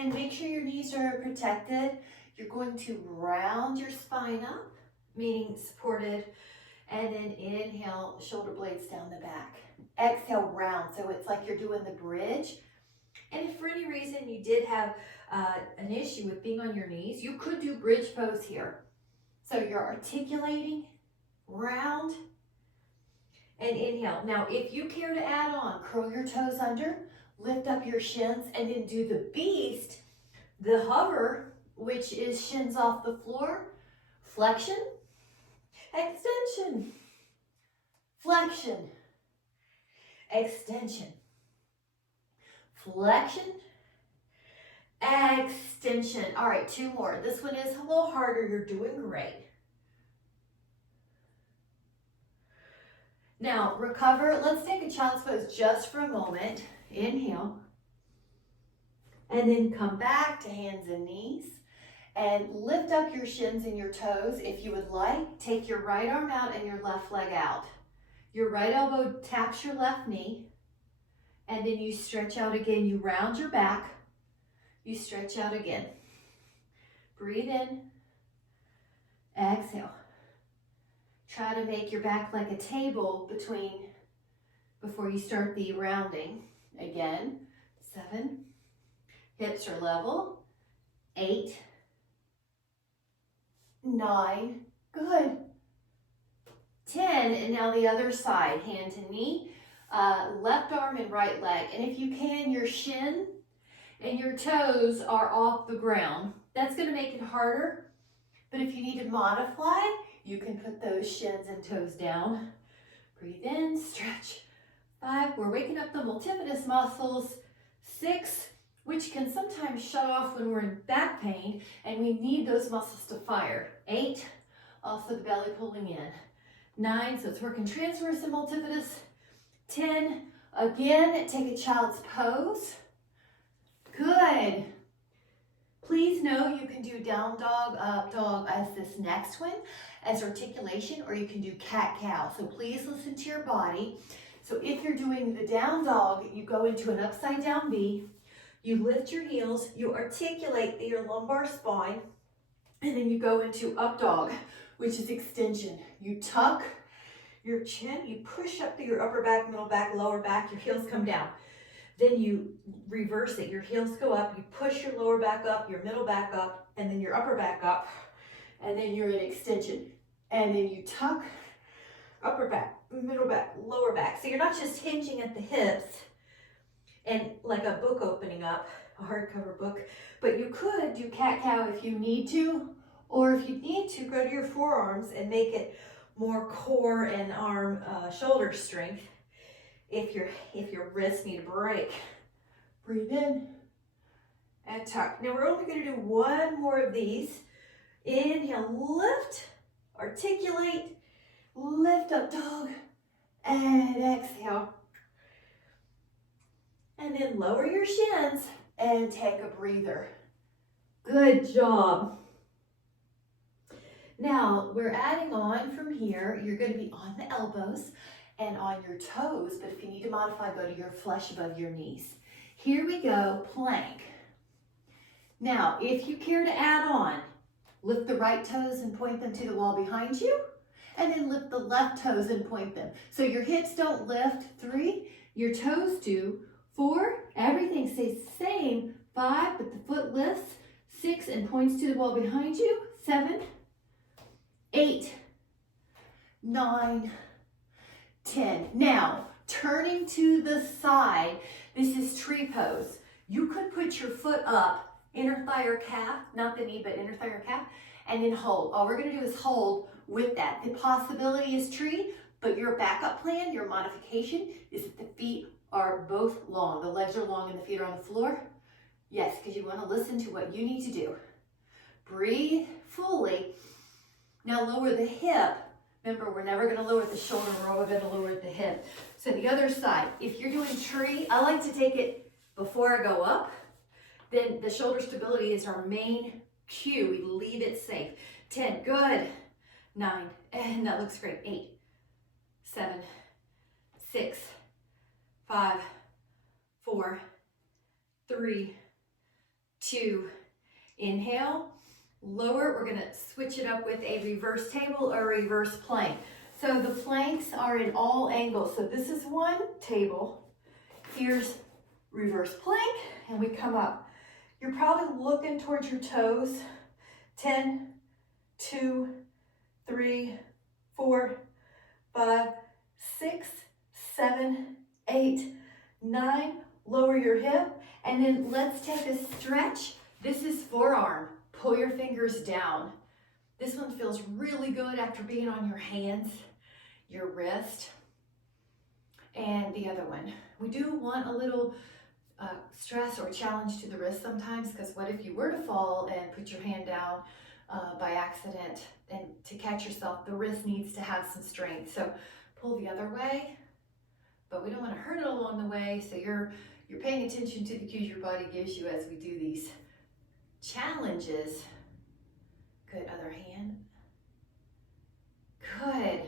And make sure your knees are protected. You're going to round your spine up, meaning supported, and then inhale, shoulder blades down the back. Exhale, round, so it's like you're doing the bridge. And if for any reason you did have an issue with being on your knees, you could do bridge pose here. So you're articulating, round, and inhale. Now, if you care to add on, curl your toes under, lift up your shins, and then do the beast, the hover, which is shins off the floor, flexion, extension, flexion, extension, flexion, extension. All right, 2 more. This one is a little harder. You're doing great. Now, recover. Let's take a child's pose just for a moment. Inhale. And then come back to hands and knees. And lift up your shins and your toes. If you would like, take your right arm out and your left leg out. Your right elbow taps your left knee. And then you stretch out again. You round your back. You stretch out again. Breathe in. Exhale. Try to make your back like a table before you start the rounding. Again, 7. Hips are level. 8. 9. Good. 10. And now the other side. Hand to knee. Left arm and right leg. And if you can, your shin and your toes are off the ground. That's going to make it harder. But if you need to modify, you can put those shins and toes down. Breathe in, stretch. 5, we're waking up the multifidus muscles. 6, which can sometimes shut off when we're in back pain, and we need those muscles to fire. 8, also the belly pulling in. 9, so it's working transverse and multifidus. 10, again, take a child's pose. Good. Please know you can do down dog, up dog as this next one, as articulation, or you can do cat-cow. So please listen to your body. So if you're doing the down dog, you go into an upside down V, you lift your heels, you articulate your lumbar spine, and then you go into up dog, which is extension. You tuck your chin, you push up to your upper back, middle back, lower back, your heels come down. Then you reverse it. Your heels go up, you push your lower back up, your middle back up, and then your upper back up, and then you're in extension. And then you tuck, upper back, middle back, lower back. So you're not just hinging at the hips and like a book opening up, a hardcover book, but you could do cat-cow if you need to, or if you need to, go to your forearms and make it more core and arm, shoulder strength. If your wrists need a break, breathe in and tuck. Now we're only going to do 1 more of these. Inhale, lift, articulate, lift up dog, and exhale. And then lower your shins and take a breather. Good job. Now we're adding on from here. You're going to be on the elbows and on your toes, but if you need to modify, go to your flesh above your knees. Here we go, plank. Now, if you care to add on, lift the right toes and point them to the wall behind you, and then lift the left toes and point them. So your hips don't lift. 3, your toes do. 4, everything stays the same. 5, but the foot lifts. 6, and points to the wall behind you. 7, 8, 9, 10. Now, turning to the side, this is tree pose. You could put your foot up, inner thigh or calf, not the knee, but inner thigh or calf, and then hold. All we're going to do is hold with that. The possibility is tree, but your backup plan, your modification, is that the feet are both long. The legs are long and the feet are on the floor. Yes, because you want to listen to what you need to do. Breathe fully. Now lower the hip. Remember, we're never going to lower the shoulder, we're always going to lower the hip. So the other side, if you're doing tree, I like to take it before I go up. Then the shoulder stability is our main cue. We leave it safe. 10, good. 9, and that looks great. 8, 7, 6, 5, 4, 3, 2. Inhale, lower. We're gonna switch it up with a reverse table or reverse plank. So the planks are in all angles. So this is one table. Here's reverse plank, and we come up. You're probably looking towards your toes. 10, 2, 3, 4, 5, 6, 7, 8, 9. Lower your hip, and then let's take a stretch. This is forearm. Pull your fingers down. This one feels really good after being on your hands, your wrist, and the other one. We do want a little stress or challenge to the wrist sometimes, because what if you were to fall and put your hand down by accident, and to catch yourself, the wrist needs to have some strength. So pull the other way, but we don't want to hurt it along the way, so you're paying attention to the cues your body gives you as we do these challenges. Good, other hand. Good.